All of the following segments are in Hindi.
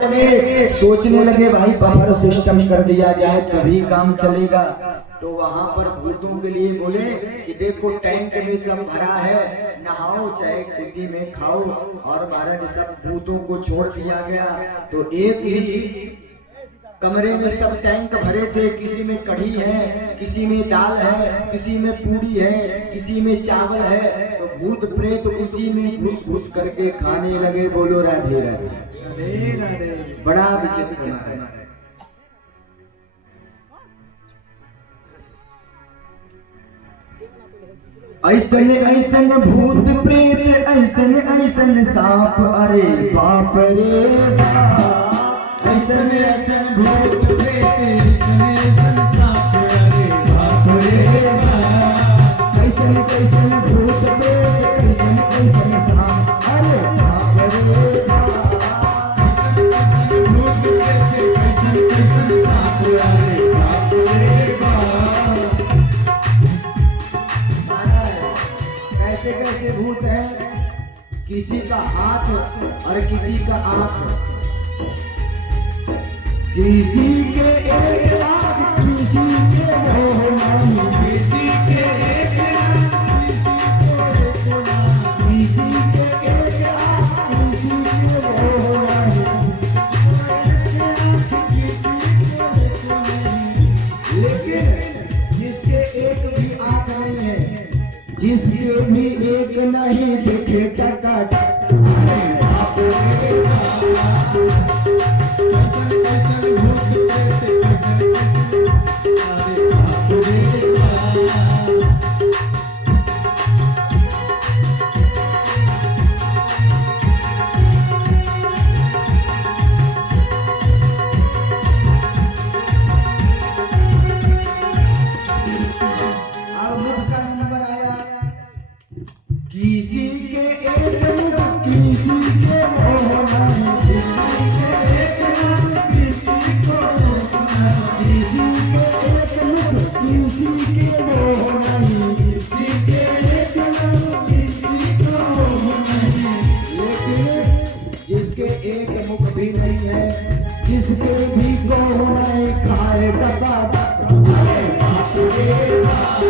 सोचने लगे भाई बफर सिस्टम कर दिया जाए तभी काम चलेगा। तो वहां पर भूतों के लिए बोले कि देखो टैंक में सब भरा है, नहाओ चाहे खुशी में खाओ। और महाराज सब भूतों को छोड़ दिया गया। तो एक ही कमरे में सब टैंक भरे थे, किसी में कढ़ी है, किसी में दाल है, किसी में पूरी है, किसी में चावल है। तो भूत प्रेत उसी में घुस घुस करके खाने लगे। बोलो राधे राधे राधे राधे। बड़ा विचित्र है। ऐसन ऐसन भूत प्रेत ऐसन ऐसन सांप, अरे बाप रे बाप। ऐसन ऐसन भूत प्रेत ऐसन ऐसन सांप, अरे बाप रे बाप। ऐसन ऐसन भूत प्रेत ऐसन ऐसन सांप, अरे बाप रे बाप। भूत प्रेत ऐसन ऐसन सांप, अरे बाप रे बाप। कैसे कैसे भूत है, किसी का हाथ और किसी का आंख, किसी के एक आंख किसी के दो नहीं, किसी के एक आंख किसी के एक आंख किसी के दो नहीं। लेकिन जिसके एक भी आंख नहीं है, जिसके भी एक नहीं दिखे टका किसी के एक मुख किसी के वो नहीं, किसी के एक मुख किसी को किसी के एक मुख किसी के वो नहीं, किसी के एक मुख किसी को नहीं। लेकिन जिसके एक मुख भी नहीं है, जिसके भी को नहीं, खाए डब्बा अरे बाप रे बाप।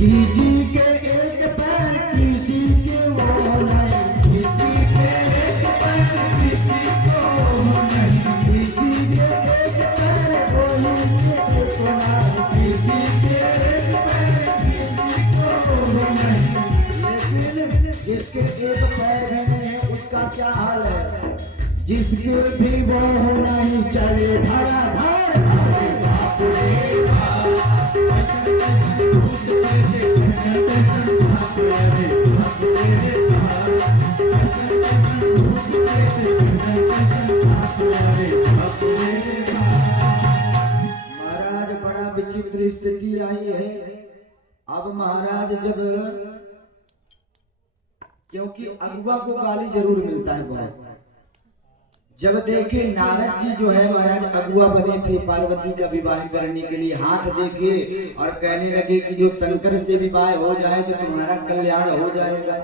किसी के एक पैर किसी के वो नहीं, किसी के एक पैर किसी को नहीं, किसी के एक पैर कोई के को नहीं, किसी के एक पैर किसी को नहीं। लेकिन जिसके एक पैर नहीं है उसका क्या हाल है, जिसके भी वो नहीं चले धरा धड़। अरे बाप रे बाप। महाराज बड़ा विचित्र स्थिति आई है। अब महाराज जब, क्योंकि अगुआ को गाली जरूर मिलता है बहुत, जब देखे नारद जी जो है महाराज अगुआ बने थे पार्वती का विवाह करने के लिए, हाथ देखे और कहने लगे कि जो शंकर से विवाह हो जाए तो तुम्हारा कल्याण हो जाएगा।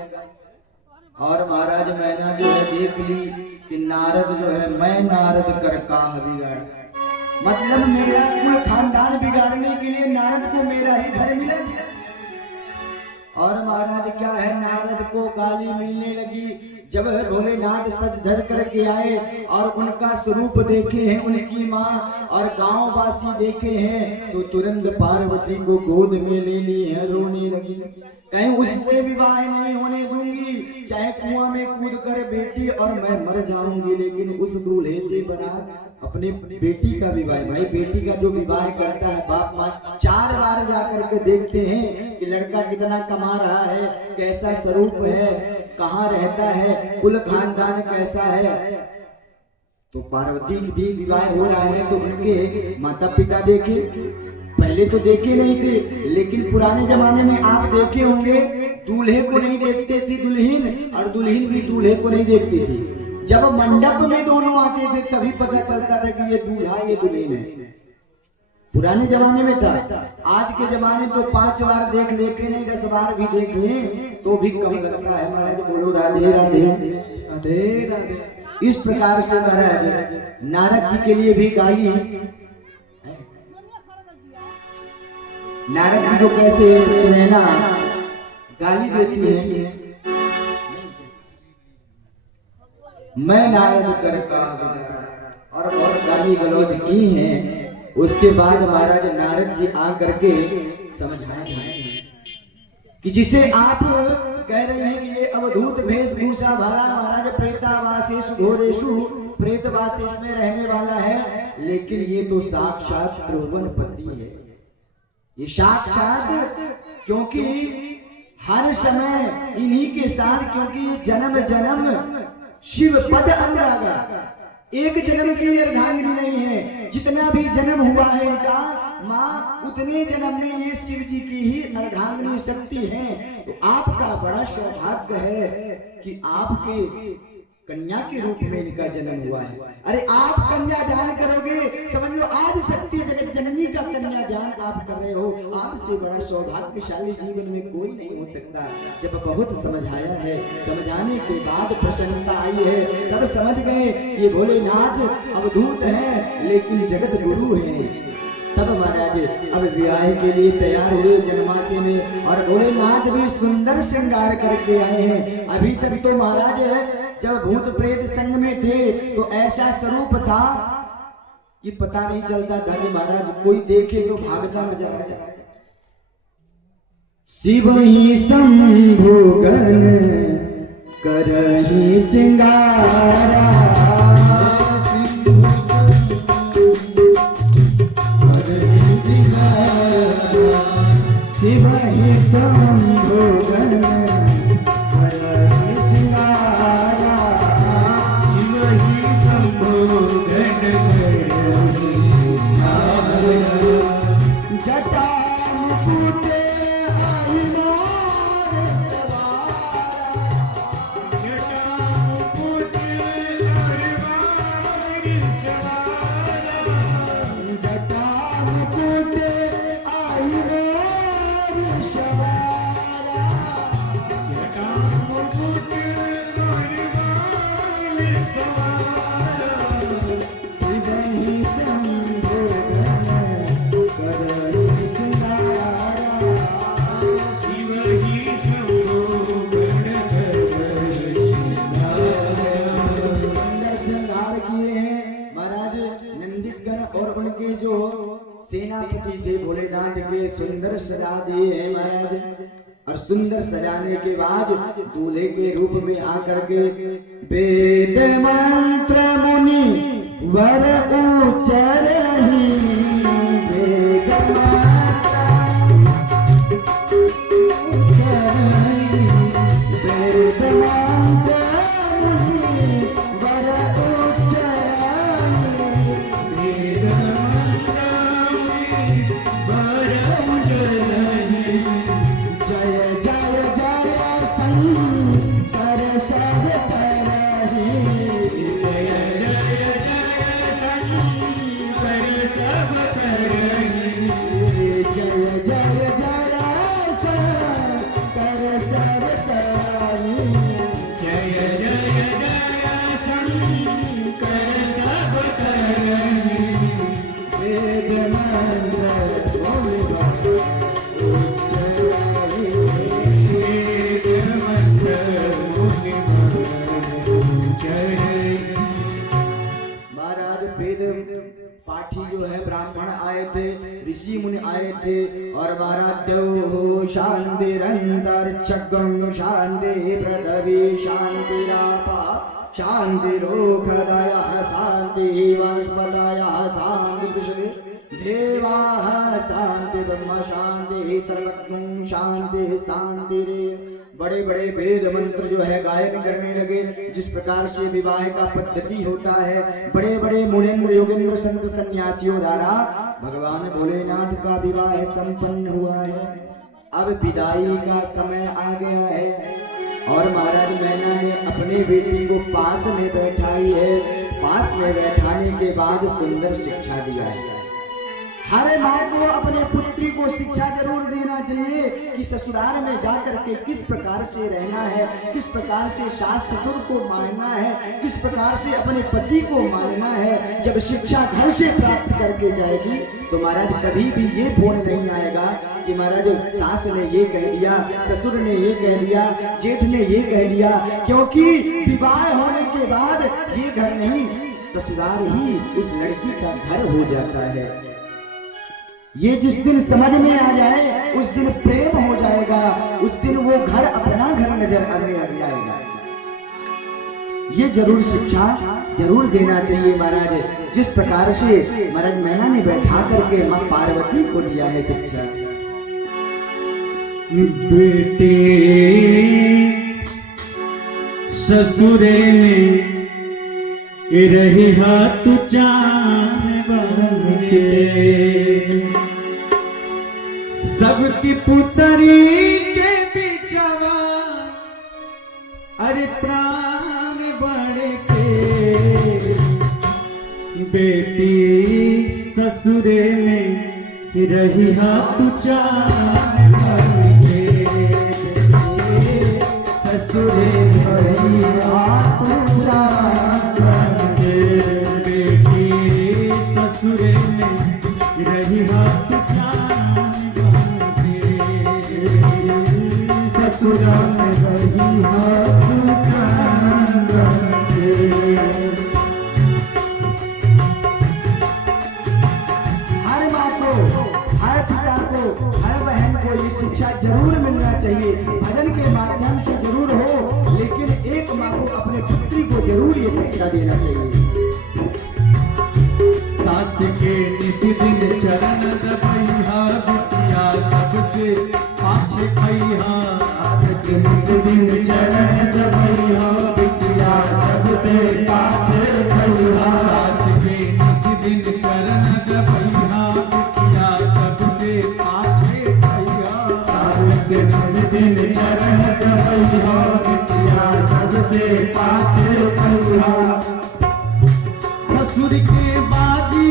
और महाराज मैना जो है देख ली कि नारद जो है, मैं नारद कर काह बिगाड़, मतलब मेरा कुल खानदान बिगाड़ने के लिए नारद को मेरा ही घर मिला। और महाराज क्या है, नारद को गाली मिलने लगी। जब भोलेनाथ सज धज करके आए और उनका स्वरूप देखे हैं उनकी माँ और गांव वासी देखे हैं तो तुरंत पार्वती को गोद में ले ली है, रोने लगी। कहीं उससे विवाह नहीं होने दूंगी, चाहे कुआं में कूद कर बेटी और मैं मर जाऊंगी, लेकिन उस दूल्हे से बारात अपने बेटी का विवाह। भाई बेटी का जो विवाह करता है बाप माँ 4 बार जाकर के देखते हैं कि लड़का कितना कमा रहा है, कैसा स्वरूप है, कहाँ रहता है, कुल खानदान कैसा है। तो पार्वती भी विवाह हो रहा है तो उनके माता पिता देखे, पहले तो देखे नहीं थे, लेकिन पुराने जमाने में आप देखे होंगे दूल्हे को नहीं देखते थी दुल्हन, और दुल्हन भी दूल्हे को नहीं देखती थी। जब मंडप में दोनों आते थे तभी पता चलता था कि ये दूल्हा ये दुल्हन है। पुराने जमाने में था, आज के जमाने तो 5 बार देख लेके नहीं 10 बार भी देख लें तो भी कम लगता है। महाराज बोलो राधे राधे राधे राधे। इस प्रकार से महाराज नारद जी के लिए भी गाली, नारद जी को कैसे सुनैना गाली देती है, मैं नारद करता और बहुत गाली गलौज की है। उसके बाद महाराज नारद जी आ करके समझाए कि जिसे आप कह रहे हैं कि ये अवधूत वेशभूषा भरा महाराज प्रेतावासेषु घोरेषु प्रेतवासेष में रहने वाला है, लेकिन ये तो साक्षात त्रिभुवनपति है, ये साक्षात, क्योंकि हर समय इन्हीं के साथ, क्योंकि ये जन्म जन्म शिव पद अनुरागा, एक जन्म की अर्धांगिनी नहीं है, जितना भी जन्म हुआ है इनका माँ उतने जन्म में ये शिव जी की ही अर्धांगिनी शक्ति है। तो आपका बड़ा सौभाग्य है कि आपके कन्या के रूप में इनका जन्म हुआ है। अरे आप कन्यादान करोगे, समझ लो आज शक्ति जगत जननी का कन्यादान आप कर रहे हो, आपसे बड़ा सौभाग्यशाली जीवन में कोई नहीं हो सकता। जब बहुत समझाया है, समझाने के बाद प्रसन्नता आई है, सब समझ गए ये भोलेनाथ अवधूत है लेकिन जगत गुरु है। तब महाराज अब विवाह के लिए तैयार हुए जन्माशय में, और भोलेनाथ भी सुंदर श्रृंगार करके आए हैं। अभी तक तो महाराज जब भूत प्रेत संग में थे तो ऐसा स्वरूप था कि पता नहीं चलता था कि महाराज कोई देखे तो भागता नजर आ जाए। शिव ही संभोगन करहि श्रृंगारा, शिव ही संभोगन करहि श्रृंगारा, शिव ही संभोगन करहि श्रृंगारा, जटा मुकुट आई मोर सवारा, जटा मुकुट आई मोर सवारा, जटा मुकुट आई मोर सवारा, जटा मुकुट आई मोर सवारा, शिव ही संभोगन करहि श्रृंगारा, शिव ही संभोगन करहि श्रृंगारा। सुंदर श्रृंगार किए हैं महाराज नंदितगण, और उनके जो सेनापति थे भोलेनाथ के सुंदर सजा दिए हैं महाराज। और सुंदर सजाने के बाद दूल्हे के रूप में आकर के वेद मंत्र मुनि वर उच्चरहि, वेद मंत्र उच्चरहि, वेद मंत्र मुनि वर उच्चरहि, वेद मंत्र मुनि वर उच्चरहि, जय जय जय शंकर सब तरहि, जय जय जय शंकर पाठी जो है ब्राह्मण आए थे, ऋषि मुनि आए थे और महाराज शांतिरंतर्चगम शांति पृथ्वी शांतिरापा शांतिरोखदयः शांति वनस्पतयः शांति देवाः शांति ब्रह्म शांति सर्वज्ञ शांति शांति रे। बड़े बड़े वेद मंत्र जो है गायन करने लगे। जिस प्रकार से विवाह का पद्धति होता है, बड़े बड़े मुनीन्द्र योगेंद्र संत सन्यासियों द्वारा भगवान भोलेनाथ का विवाह संपन्न हुआ है। अब विदाई का समय आ गया है और महाराज मैना ने अपने बेटी को पास में बैठाई है। पास में बैठाने के बाद सुंदर शिक्षा दिया है। हर माँ को अपने पुत्री को शिक्षा जरूर देना चाहिए कि ससुराल में जाकर के किस प्रकार से रहना है, किस प्रकार से सास ससुर को मानना है, किस प्रकार से अपने पति को मानना है। जब शिक्षा घर से प्राप्त करके जाएगी तो महाराज कभी भी ये फोन नहीं आएगा कि महाराज सास ने ये कह दिया, ससुर ने ये कह दिया, जेठ ने ये कह दिया, क्योंकि विवाह होने के बाद ये घर नहीं, ससुराल ही उस लड़की का घर हो जाता है। ये जिस दिन समझ में आ जाए उस दिन प्रेम हो जाएगा, उस दिन वो घर अपना घर नजर आने लग जाएगा। ये जरूर शिक्षा जरूर देना चाहिए महाराज। जिस प्रकार से महाराज मैना ने बैठा करके मां पार्वती को दिया है शिक्षा। बेटे ससुरे में रही हाथ जान बन के, सबकी पुतरी के बिचवा अरे प्राण बड़े के। बेटी ससुरे में रही हाथ जान बन के, ससुरे में रही हाथ जान बन के। बेटी ससुरे में रही हाथ जान बन के, ससुरा में रही हाथ जान बन के। हर माँ को, हर पिता को, हर बहन को ये शिक्षा जरूर मिलना चाहिए। भजन के माध्यम से जरूर हो, लेकिन एक माँ को अपने पुत्री को जरूर ये शिक्षा देना चाहिए। सास के निस दिन चरण दबैहा, बिटिया सबसे पाछे खैहा। सास के निस दिन चरण दबैहा, बिटिया सबसे पाछे खैहा। सास के निस दिन चरण दबैहा, बिटिया सबसे पाछे खैहा। सास के निस दिन चरण दबैहा, बिटिया सबसे पाछे खैहा। ससुर के बाजी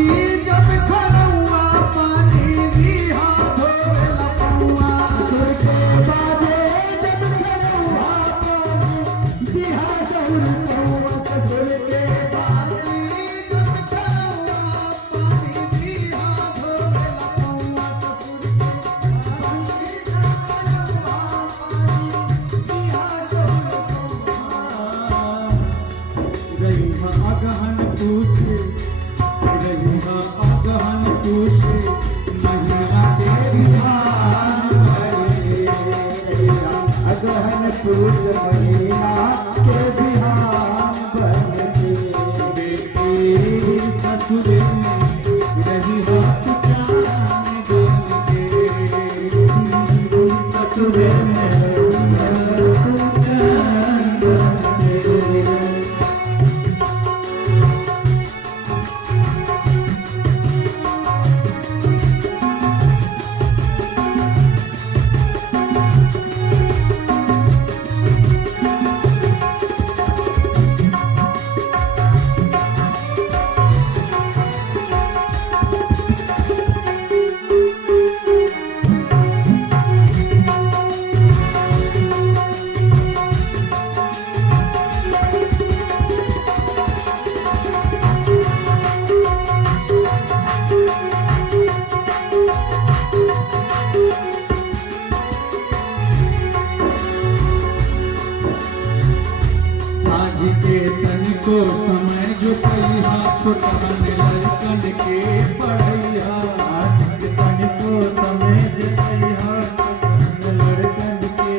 जब खरौआ, पानी दिहा धोवेला पौआ। ससुर के बाजे जब खरौआ, पानी दिहा धोवेला पौआ। ससुर के बाजी जब खरौआ, पानी दिहा धोवेला पौआ। ससुर के बाजी जब खरौआ, पानी दिहा धोवेला पौआ। रहिहा अगहन पूछे, रहिहा अगहन पूछे, महिमा के बिहान भरे। रहिहा अगहन पूछे, महिमा के बिहान भरे। बेटी ससुर में रहिहा जान बन के, ससुर में रहिहा जान बन के। को समय जो कहिहा छोटा लड़का लड़कन के पढ़ैया तनिको समझ अइहा लड़कन के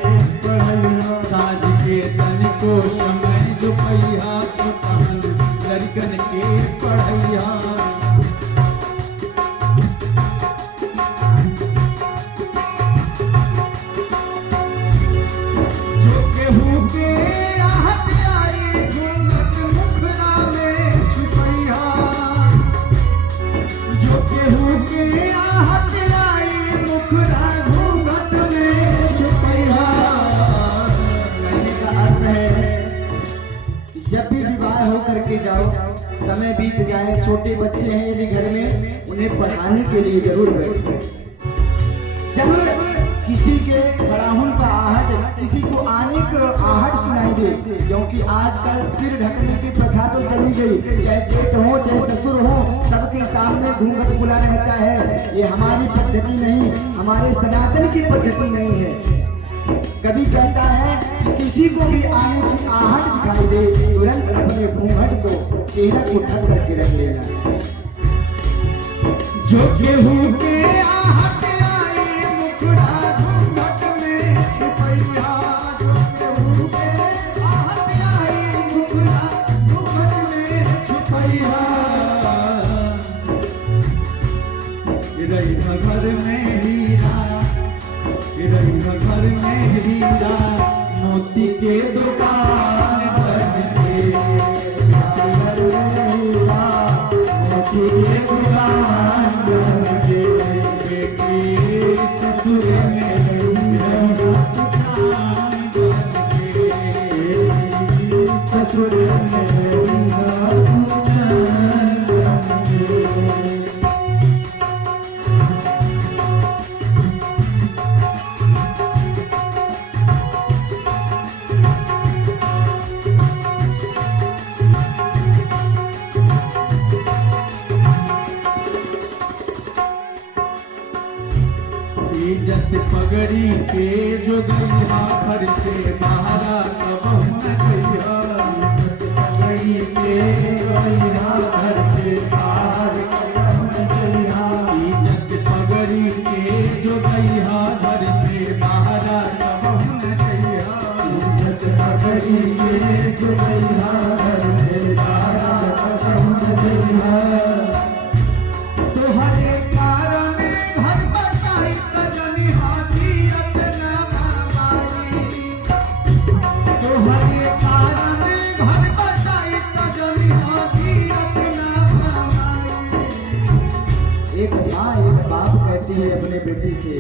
पढ़ैया साँझ के तनिको समझ पैया छोटहन लड़कन के पढ़ैया जब भी विवाह हो करके जाओ, समय बीत जाए, छोटे बच्चे हैं यदि घर में, उन्हें पढ़ाने के लिए जरूर बैठो। जरूर किसी के बड़ाहुन का आहट, किसी को आने का आहट सुनाई दे, क्योंकि आजकल सिर ढकने की प्रथा तो चली गई। चाहे जेठ हो चाहे ससुर हो, सबके सामने घूंघट खुला रहता है। ये हमारी पद्धति नहीं, हमारे सनातन की पद्धति नहीं है। कभी कहता है कि किसी को भी आने की आहट दिखाई दे, तुरंत अपने घूंघट को चेहरा को ढक करके रख लेना। जो केहू के आहट आए मुखड़ा घूंघट में छुपैया जो केहू के आहट आए मुखड़ा घूंघट में छुपैया रही घर में हीरा घर में हीरा मोती के दुकान बन के मोती के दुकान बन के बेटी ससुर में ससुर इज्जत पगड़ी के जो गैया घर से बाहरा कबहू न जइहा पगड़ी के गैया घर से बाहर कबहू न जइहा इज्जत पगड़ी के जो गैया घर से बाहरा कबहू न जइहा इज्जत पगड़ी के जो गैया घर से बाहरा कबहू न जइहा तोहरे कारण घर बटाई सजनी हाथी अपना मामाई तोहरे कारण घर बटाई सजनी हाथी अपना मामाई। एक माँ एक बाप कहती है अपने बेटी से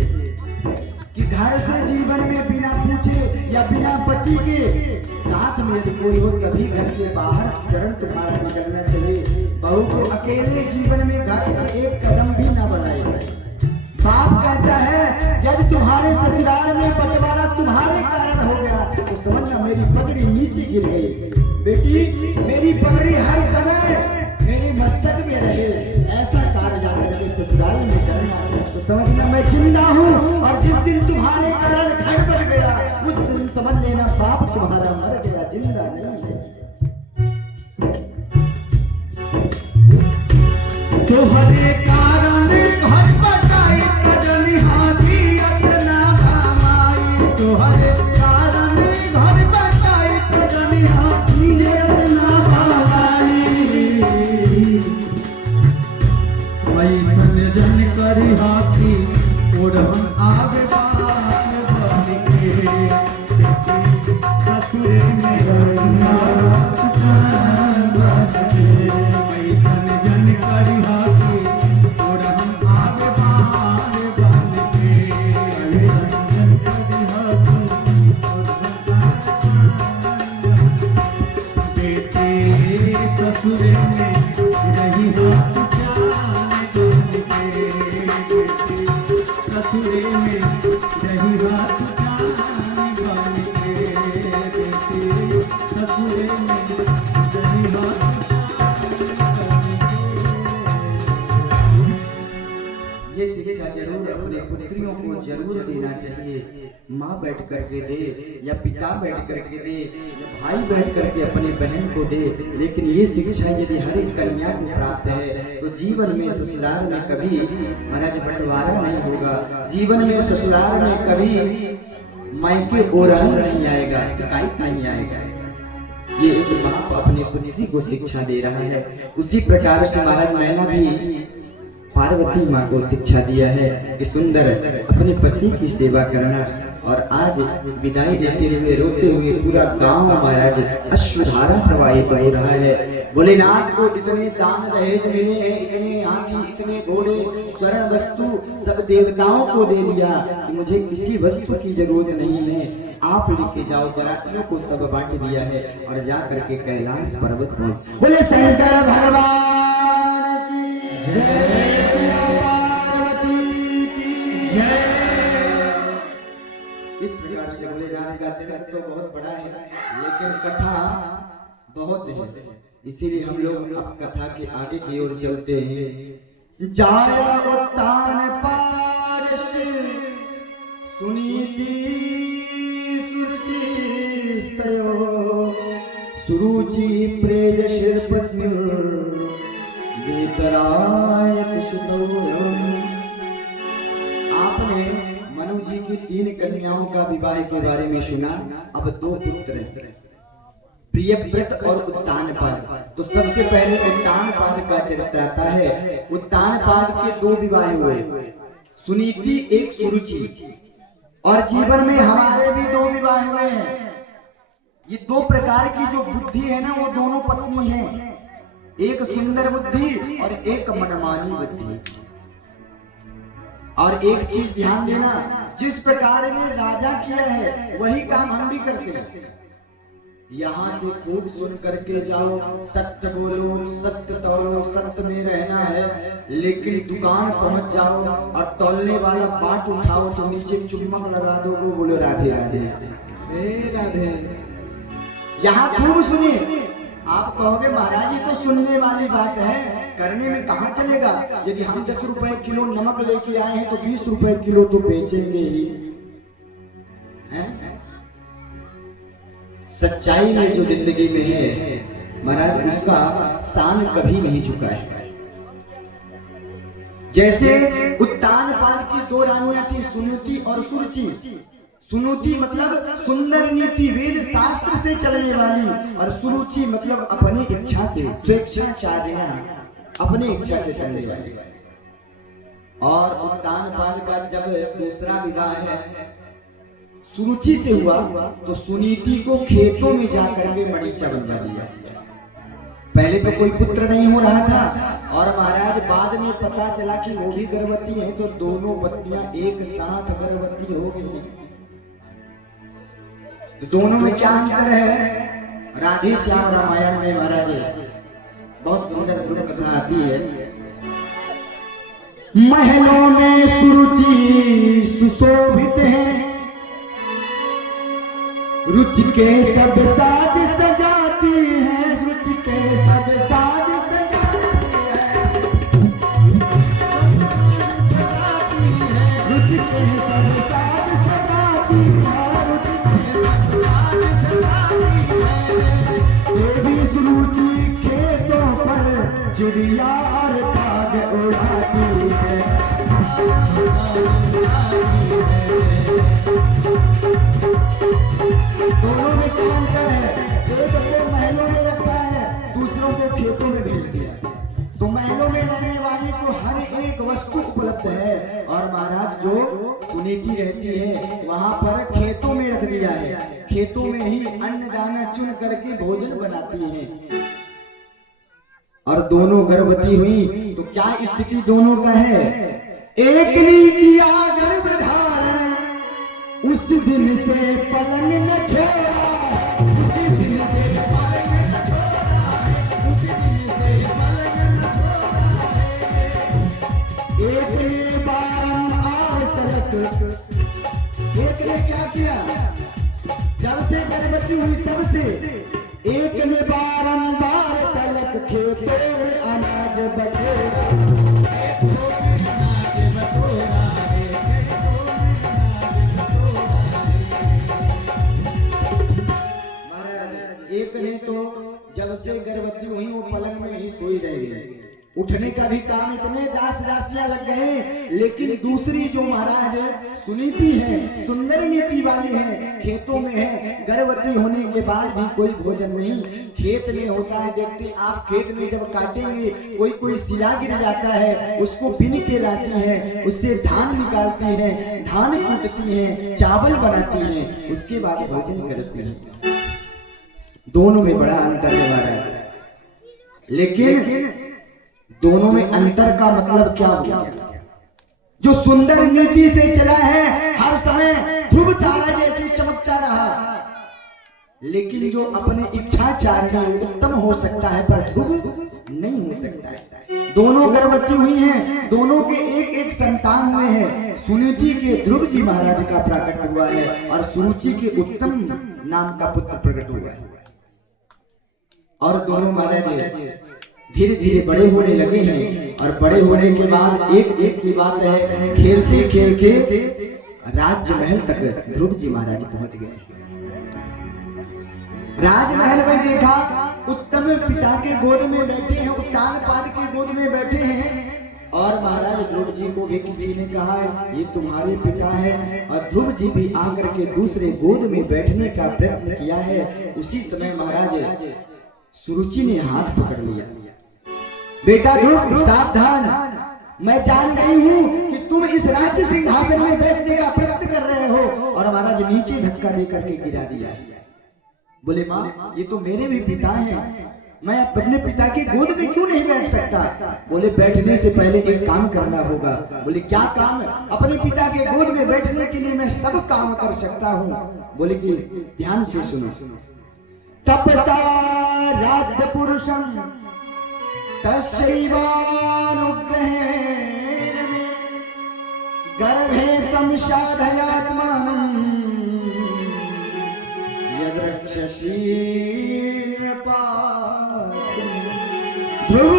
कि घर से जीवन में बिना पूछे या बिना पति के साथ में यदि कोई हो, कभी घर से बाहर चरण तुम्हारा निकलना चाहिए। बहू को अकेले जीवन में घर से एक कदम भी न बढ़ाए। बाप कहता है यदि तुम्हारे ससुराल में बंटवारा तुम्हारे कारण हो गया तो समझना मेरी पगड़ी नीचे गिर गई। बेटी मेरी पगड़ी हर समय मेरे मस्तक में रहे, ऐसा कार्य जाकर के ससुराल में करना तो समझना मैं जिंदा हूँ, और जिस दिन तुम्हारे कारण घर बन गया उस दिन समझ लेना बाप तुम्हारा मर गया, जिंदा नहीं है। तोहरे कारण घर बटाई सजनी हाथी अपना मामाई तोहरे कारण घर बटाई सजनी हाथी अपना मामाई। ऐसन जन करी हाथी और हम आगे बात बन के ससुर में रहना ऐसन जन करी हाथी और हम आगे बात बन के ऐसन जन करी हाथी बेटे ससुर में रही हाथ ससुरे में रही बात जान बन के ससुरे शिक्षा जरूर अपने पुत्रियों को जरूर देना चाहिए। माँ बैठ करके दे या पिता बैठ करके दे या भाई बैठ करके अपने बहन को दे, लेकिन ये शिक्षा यदि हर एक कन्या को प्राप्त है तो जीवन में ससुराल में कभी महाराज बंटवारा नहीं होगा, जीवन में ससुराल में कभी मायके ओरहन नहीं आएगा, शिकायत नहीं आएगा। ये एक बाप अपने पुत्री को शिक्षा दे रहा है। उसी प्रकार से महाराज मैना भी पार्वती माँ को शिक्षा दिया है कि सुंदर अपने पति की सेवा करना। और आज विदाई देते हुए रोते हुए पूरा गांव महाराज अश्रुधारा प्रवाहित हो रहा है। भोलेनाथ को इतने दान दहेज मिले हैं, इतने हाथी, इतने घोड़े, स्वर्ण वस्तु सब देवताओं को दे दिया कि मुझे किसी वस्तु की जरूरत नहीं है, आप लेके जाओ। बरातियों को सब बांट दिया है और जा करके कैलाश पर्वत पर बोले शंकर भगवान की जय, पार्वती की जय। इस प्रकार से भोलेनाथ का चरित्र तो बहुत बड़ा है, लेकिन कथा बहुत है, इसीलिए हम लोग अब कथा के आगे की ओर चलते हैं। जाया उत्तान पारस सुनीति सुरुचि प्रेयशीर पत्नी वेतरायत सुतौरम। आपने मनु जी की 3 कन्याओं का विवाह के बारे में सुना। अब 2 पुत्र हैं, प्रियव्रत और उत्तानपाद। तो सबसे पहले उत्तानपाद का चरित्र आता है। उत्तानपाद के 2 विवाह हुए, सुनीति एक सुरुचि, और जीवन में हमारे भी 2 विवाह हुए हैं। ये 2 प्रकार की जो बुद्धि है ना, वो दोनों पत्नी हैं, एक सुंदर बुद्धि और एक मनमानी बुद्धि। और एक चीज ध्यान देना, जिस प्रकार ने राजा किया है वही काम हम भी करते हैं। यहाँ से खूब सुन करके जाओ, सत्य बोलो, सत्य तौलो, सत्य में रहना है, लेकिन दुकान पहुंच जाओ और तौलने वाला बाट उठाओ तो नीचे चुम्बक लगा दो, वो बोलो राधे राधे राधे। यहाँ खूब सुनिए। आप कहोगे महाराज ये तो सुनने वाली बात है, करने में कहाँ चलेगा। यदि हम 10 रुपए किलो नमक लेके आए हैं तो 20 रुपए किलो तो बेचेंगे ही, हैं? सच्चाई में जो जिंदगी में है महाराज, उसका शान कभी नहीं झुका है। जैसे उत्तानपाद की 2 रानियां थी, सुनीति और सुरुचि। सुनीति मतलब सुंदर नीति वेद शास्त्र से चलने वाली, और सुरुचि मतलब अपनी इच्छा से, स्वेच्छाचारिणा, अपनी इच्छा से चलने वाली। और उत्तानपाद का जब दूसरा विवाह है सुरुचि से हुआ तो सुनीति को खेतों में जाकर के मरीचा बनवा दिया। पहले तो कोई पुत्र नहीं हो रहा था, और महाराज बाद में पता चला कि वो भी गर्भवती हैं, तो दोनों पत्नियां एक साथ गर्भवती हो गई। तो दोनों में क्या अंतर है। राधे श्याम रामायण में महाराज बहुत सुंदर ध्रुव कथा आती है। महलों में सुरुचि सुशोभित है, रुचि के सब साज सजाती है, रुचि के सब साज सजाती है, रुचि के सब साज सजाती है, रुचि के सब साज सजाती है। देवी सुरुचि खेतों पर चिड़िया और बाग उड़ाती है। दोनों में क्या अंतर है। एक को महलों में रखा है, दूसरों को खेतों में भेज दिया। तो महलों में रहने वाली को हर एक वस्तु उपलब्ध है, और महाराज जो सुनीति रहती है वहां पर खेतों में रख दिया है। खेतों में ही अन्न दाना चुन करके भोजन बनाती है। और दोनों गर्भवती हुई तो क्या स्थिति दोनों का है। एक ने किया गर्भ धारण, उस दिन से पलंग न छोड़ा, उसी दिन से पलंग न छोड़ा, उसी दिन से पलंग न छोड़ा। एक ने बारंबार तलक, एक ने क्या किया, जब से गर्भवती हुई तब से एक ने बारंबार तलक खेतों में अनाज बटोरा, खेतों में अनाज बटोरा। सोई रह गई। उठने का भी काम, इतने दास दासियां लग गए। लेकिन दूसरी जो महाराज सुनीति है, सुंदर नीति वाली है, खेतों में है, गर्भवती होने के बाद भी कोई भोजन नहीं, खेत में होता है। देखते आप खेत में जब काटेंगे कोई सिला गिर जाता है, उसको बिन के लाती है, उससे धान निकालती है, धान कूटती है, चावल बनाती है, उसके बाद भोजन करती है। दोनों में बड़ा अंतर है महाराज। लेकिन दोनों में अंतर का मतलब क्या हुआ? जो सुंदर नीति से चला है, हर समय ध्रुव तारा जैसे चमकता रहा। लेकिन जो अपने इच्छाचार में उत्तम हो सकता है, पर ध्रुव नहीं हो सकता है। दोनों गर्भवती हुई हैं, दोनों के एक एक संतान हुए हैं। सुनीति के ध्रुव जी महाराज का प्रकट हुआ है और सुरुचि के उत्तम नाम का पुत्र प्रकट हुआ है। और दोनों महाराज धीरे धीरे बड़े होने लगे हैं। और बड़े होने के बाद एक एक की बात है, खेलते खेलते राजमहल तक ध्रुव जी महाराज पहुंच गए। राजमहल में देखा उत्तम पिता के गोद में बैठे हैं, उत्तान पाद के गोद में बैठे हैं। और महाराज ध्रुव जी को भी किसी ने कहा ये तुम्हारे पिता है। और ध्रुव जी भी आकर के दूसरे गोद में बैठने का प्रयत्न किया है। उसी समय महाराज सुरुचि ने हाथ पकड़ लिया। बेटा ध्रुव सावधान, मैं जान गई हूं कि तुम इस राज्य सिंहासन में बैठने का प्रयत्न कर रहे हो। और महाराज नीचे धक्का देकर के गिरा दिया। बोले माँ ये तो मेरे भी पिता हैं, मैं अपने पिता के गोद में क्यों नहीं बैठ सकता? बोले बैठने से पहले एक काम करना होगा। बोले क्या काम? अपने पिता के गोद में बैठने के लिए मैं सब काम कर सकता हूँ। बोले कि ध्यान से सुनो। तपसा राध्य पुरुषम तस्यैवानुग्रहेण मे गर्भे तम साधयात्मानं यद्रक्षसि ध्रुव,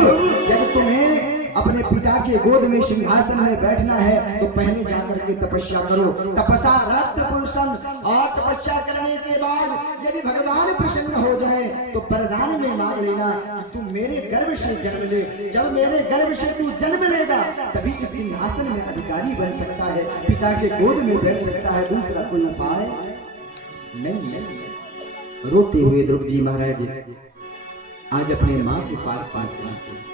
यदि तुम्हें अपने पिता के गोद में सिंहासन में बैठना है तो पहले जाकर के तपस्या करो। तपसा राध्य पुरुषम, और तपस्या करने के बाद यदि भगवान प्रसन्न हो जाए तो वरदान में मांग लेना कि तू मेरे गर्भ से जन्म ले। जब मेरे गर्भ से तू जन्म लेगा तभी इस सिंहासन में अधिकारी बन सकता है, पिता के गोद में बैठ सकता है। दूसरा कोई उपाय नहीं है। रोते हुए ध्रुव जी महाराज आज अपने माँ के पास पहुंचे।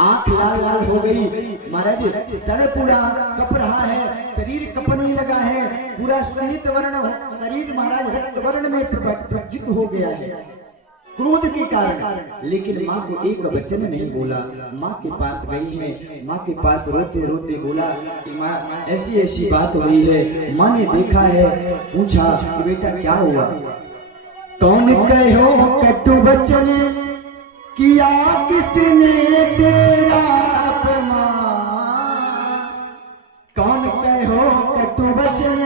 आंख लाल लाल हो गई महाराज, सर पूरा कप रहा है, शरीर कपने लगा है, पूरा श्वेत वर्ण शरीर महाराज रक्त वर्ण में प्रज्वलित हो गया है क्रोध के कारण। लेकिन माँ को एक वचन नहीं बोला। माँ के पास गई है, माँ के पास रोते रोते बोला कि माँ ऐसी ऐसी बात हुई है। माँ ने देखा है, पूछा कि बेटा क्या हुआ? कौन कहो कटु वचन किया किसने तेरा अपमान? कौन कहो कटु वचन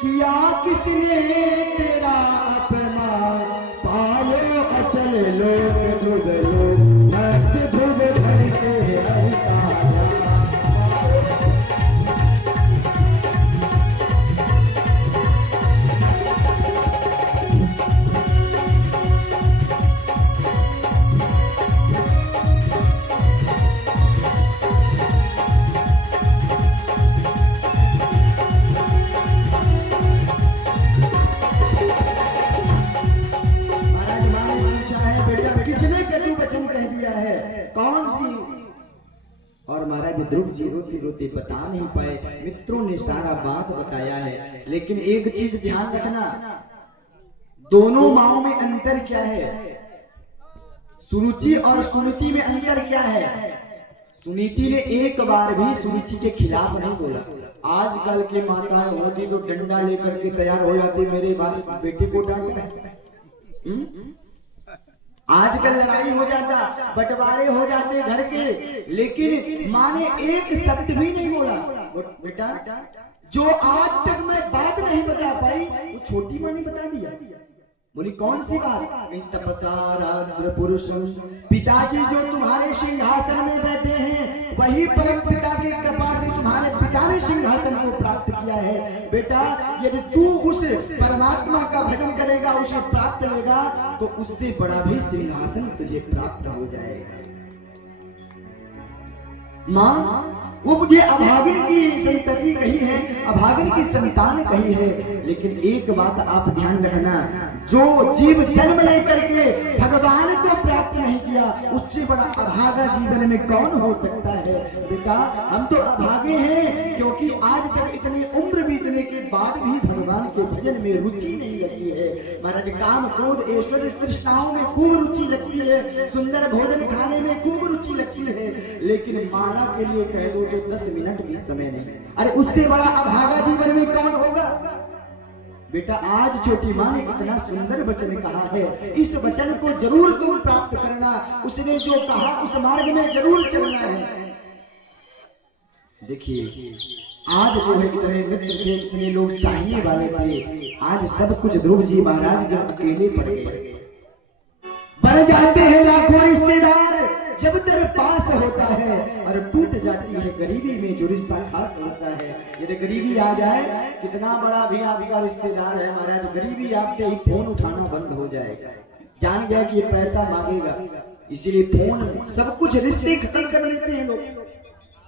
किया किसने तेरा अपमान? पालो अचल लोक ध्रुव लोक भक्त ध्रुव धरते हरिता। कौन सी? और महाराज ध्रुव जी रोते रोते बता नहीं पाए। मित्रों ने सारा बात बताया है। लेकिन एक चीज ध्यान रखना, दोनों माओं में अंतर क्या है? सुरुचि और सुनीति में अंतर क्या है? सुनीति ने एक बार भी सुरुचि के खिलाफ नहीं बोला। आजकल की माताएं होती तो डंडा लेकर के तैयार हो जाती, मेरे बेटे को डांटा है। आजकल लड़ाई हो जाता, बंटवारे हो जाते घर के, लेकिन माँ ने एक शब्द भी नहीं बोला। बेटा जो आज तक मैं बात नहीं बता पाई वो छोटी माँ ने बता दिया। बोली कौन सी बात? नहीं, तपसा राध्य पुरुषम, पिताजी जो तुम्हारे सिंहासन में बैठे हैं वही परम पिता की कृपा से तुम्हारे पिता ने सिंहासन को प्राप्त किया है। बेटा यदि तू उस परमात्मा का भजन करेगा, उसे प्राप्त लेगा, तो उससे बड़ा भी सिंहासन तुझे प्राप्त हो जाएगा। माँ वो मुझे अभागिन की संतति कही है, अभागिन की संतान कही है, लेकिन एक बात आप ध्यान रखना, जो जीव जन्म लेकर के भगवान को प्राप्त नहीं किया, उससे बड़ा अभागा जीवन में कौन हो सकता है। बेटा हम तो अभागे हैं, क्योंकि आज तक इतनी उम्र बीतने के बाद भी भगवान के भजन में रुचि नहीं लगी है। महाराज काम क्रोध ऐश्वर्य तृष्णाओं में खूब रुचि लगती है, सुंदर भोजन खाने में खूब रुचि लगती है, लेकिन माला के लिए कह दो तो 10 मिनट भी समय नहीं। अरे उससे बड़ा अभागा जीवन में कौन होगा। बेटा आज छोटी माँ ने इतना सुंदर वचन कहा है, इस वचन को जरूर तुम प्राप्त करना। उसने जो कहा उस मार्ग में जरूर चलना है। देखिए आज जो है इतने मित्र थे, इतने लोग चाहिए वाले थे, आज सब कुछ ध्रुव जी महाराज जब अकेले पड़ गए, बन जाते हैं लाखों रिश्तेदार जब तेरे पास होता है, और टूट जाती है गरीबी में जो रिश्ता खास होता है। यदि गरीबी आ जाए, कितना बड़ा भी आपका रिश्तेदार है महाराज, गरीबी आपके ही फोन उठाना बंद हो जाएगा, जान गया कि ये पैसा मांगेगा, इसीलिए फोन सब कुछ रिश्ते खत्म कर देते हैं लोग।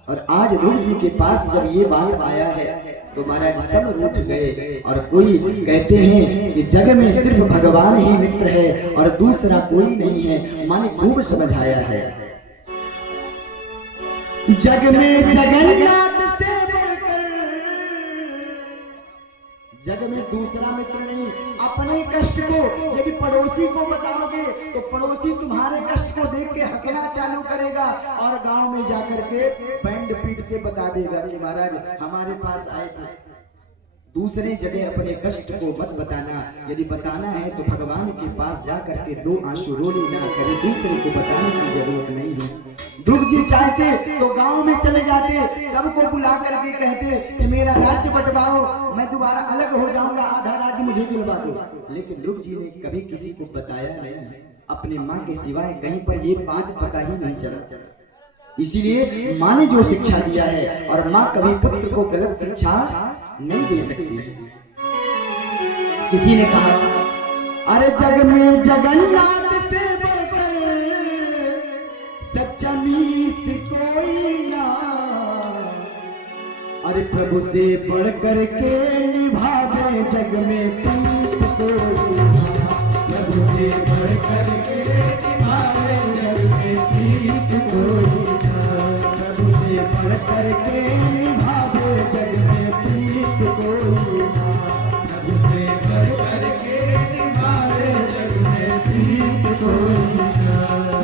और आज ध्रुव जी के पास जब ये बात आया है तो महाराज सब रूठ गए, और कोई कहते हैं कि जग में सिर्फ भगवान ही मित्र है और दूसरा कोई नहीं है। माने खूब समझाया है, जग में जगन्नाथ से बढ़कर जग में दूसरा मित्र नहीं। अपने कष्ट को यदि पड़ोसी को बताओगे तो पड़ोसी तुम्हारे कष्ट को देख के हंसना चालू करेगा, और गांव में जाकर के बैंड पीट के बता देगा कि महाराज हमारे पास आए थे। दूसरे जगह अपने कष्ट को मत बताना, यदि बताना है तो भगवान के पास जा करके 2 आंसू रोली ना करे, दूसरे को बताने की जरूरत नहीं है। ध्रुव जी चाहते तो गांव में चले जाते, सबको बुला करके कहते कि मेरा राज्य बंटवाओ, मैं दोबारा अलग हो जाऊंगा, आधा राज्य मुझे दिलवा दो। लेकिन ध्रुव जी ने कभी किसी को बताया नहीं, अपने माँ के सिवाय कहीं पर ये बात पता ही नहीं चला। इसीलिए माँ ने जो शिक्षा दिया है, और माँ कभी पुत्र को गलत शिक्षा नहीं दे सकती। किसी ने कहा अरे जग में जगन्नाथ से बढ़कर सच्चा मीत कोई ना, अरे प्रभु से बढ़कर के निभावे जग में प्रीत कोई ना, प्रभु से बढ़कर के निभावे जग में प्रीत कोई ना, प्रभु से बढ़कर के निभावे जग में प्रीत कोई ना, प्रभु से बढ़कर के निभावे जग में प्रीत कोई ना।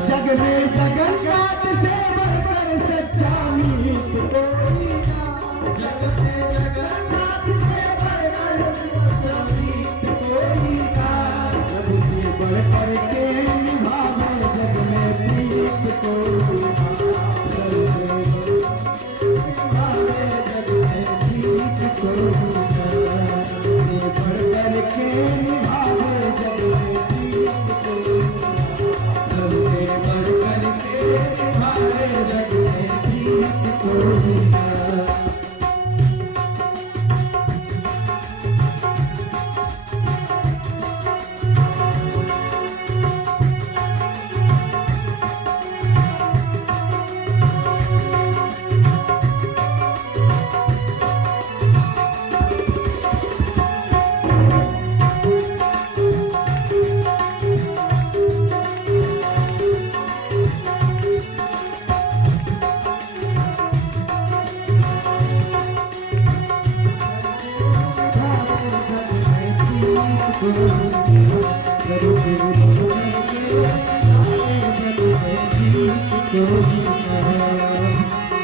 जग में जगन्नाथ से बढ़कर सच्चा मीत कोई ना, जग में जगन्नाथ से बढ़कर सच्चा मीत कोई ना, प्रभु से बढ़कर के निभावे जग में प्रीत कोई ना, प्रभु से निभावे जग में प्रीत कोई ना, से बढ़कर के निभावे जग में प्रीत कोई ना, प्रभु से बढ़कर के निभावे जग में प्रीत कोई ना।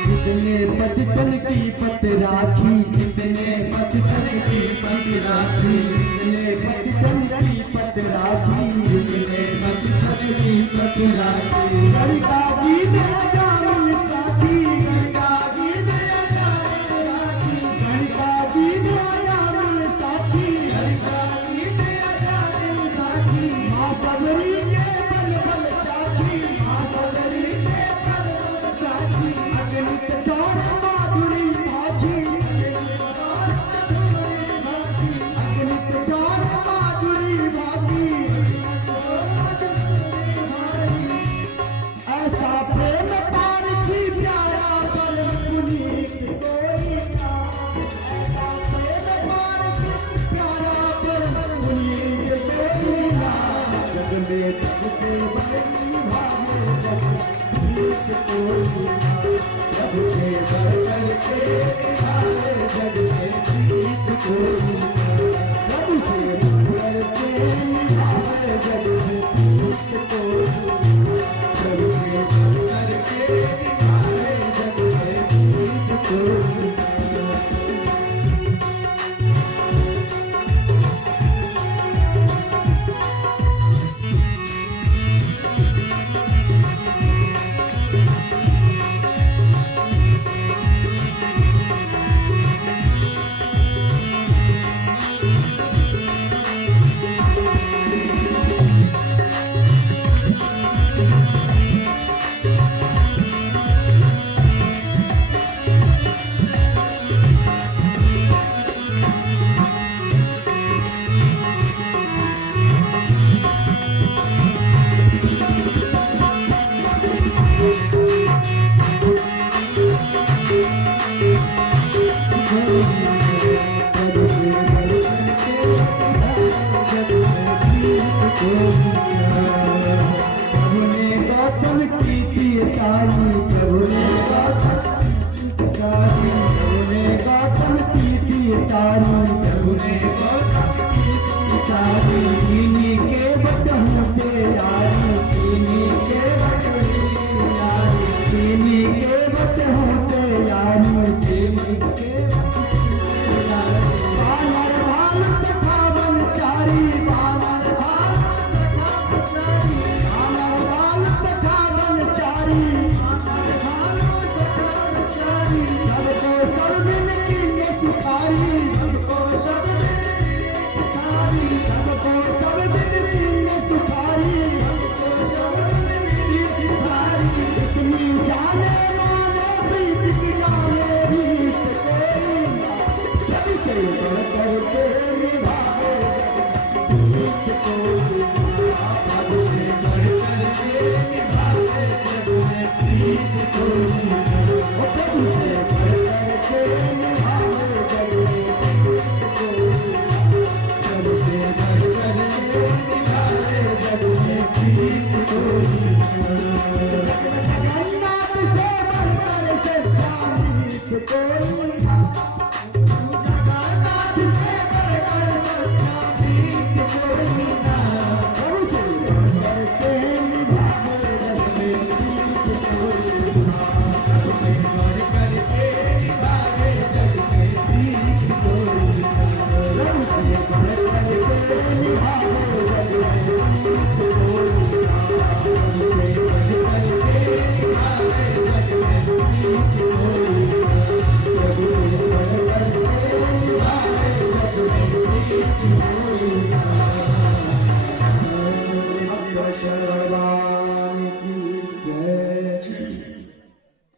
कितने बचपन की पत राखी, कितने बचपन की पत राखी, कितने बचपन की पत राखी, कितने बचपन की पत राखी, लड़का जी ने जान साथी, लड़का जी ने जान साथी, लड़का जी ने जान साथी, लड़का जी ने जान साथी, माँ सबरी के बल बल चाची, माँ सबरी के बल बल चाची, अगली छोड़ माधुरी पाछी, अगली छोड़ कोई प्रभु से बढ़कर के निभावे जग में प्रीत कोई प्रभु से बढ़कर के निभावे जग में प्रीत कोई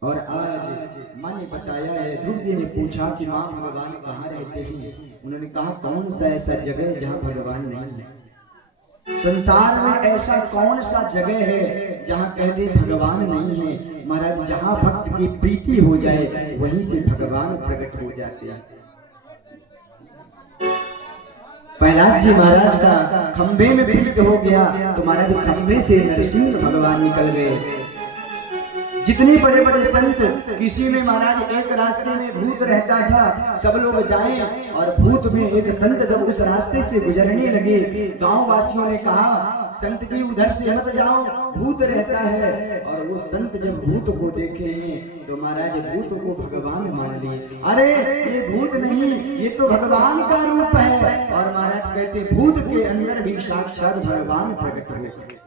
और आज माँ ने बताया है, ध्रुव जी ने पूछा कि माँ भगवान कहाँ रहते हैं। उन्होंने कहा कौन सा ऐसा जगह है जहाँ भगवान नहीं है। संसार में ऐसा कौन सा जगह है जहाँ कहते भगवान नहीं है। महाराज जहाँ भक्त की प्रीति हो जाए वहीं से भगवान प्रकट हो जाते हैं। प्रहलाद जी महाराज का खंभे में प्रीत हो गया तो महाराज खंभे से नरसिंह भगवान निकल गए। जितने बड़े बड़े संत, किसी में महाराज एक रास्ते में भूत रहता था, सब लोग जाएं और भूत में एक संत जब उस रास्ते से गुजरने लगे, गांव वासियों ने कहा संत जी उधर से मत जाओ, भूत रहता है। और वो संत जब भूत को देखे हैं तो महाराज भूत को भगवान मान लिए। अरे ये भूत नहीं, ये तो भगवान का रूप है। और महाराज कहते भूत के अंदर भी साक्षात भगवान प्रकट हो गए।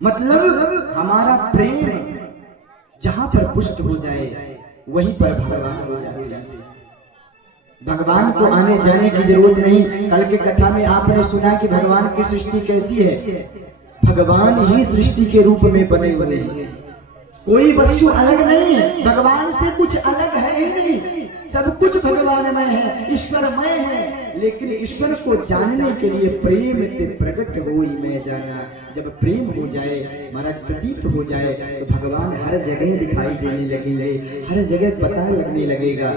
मतलब हमारा प्रेम जहां पर पुष्ट हो जाए वहीं पर भगवान हो जाते हैं। भगवान को आने जाने की जरूरत नहीं। कल के कथा में आपने सुना कि भगवान की सृष्टि कैसी है। भगवान ही सृष्टि के रूप में बने हुए हैं, कोई वस्तु अलग नहीं है। भगवान से कुछ अलग है ही नहीं, सब कुछ भगवानमय है, ईश्वरमय है। लेकिन ईश्वर को जानने के लिए प्रेम ते प्रकट होई मैं जाना। जब प्रेम हो जाए महाराज, प्रतीत हो जाए तो भगवान हर जगह दिखाई देने लगेंगे, हर जगह पता लगने लगेगा।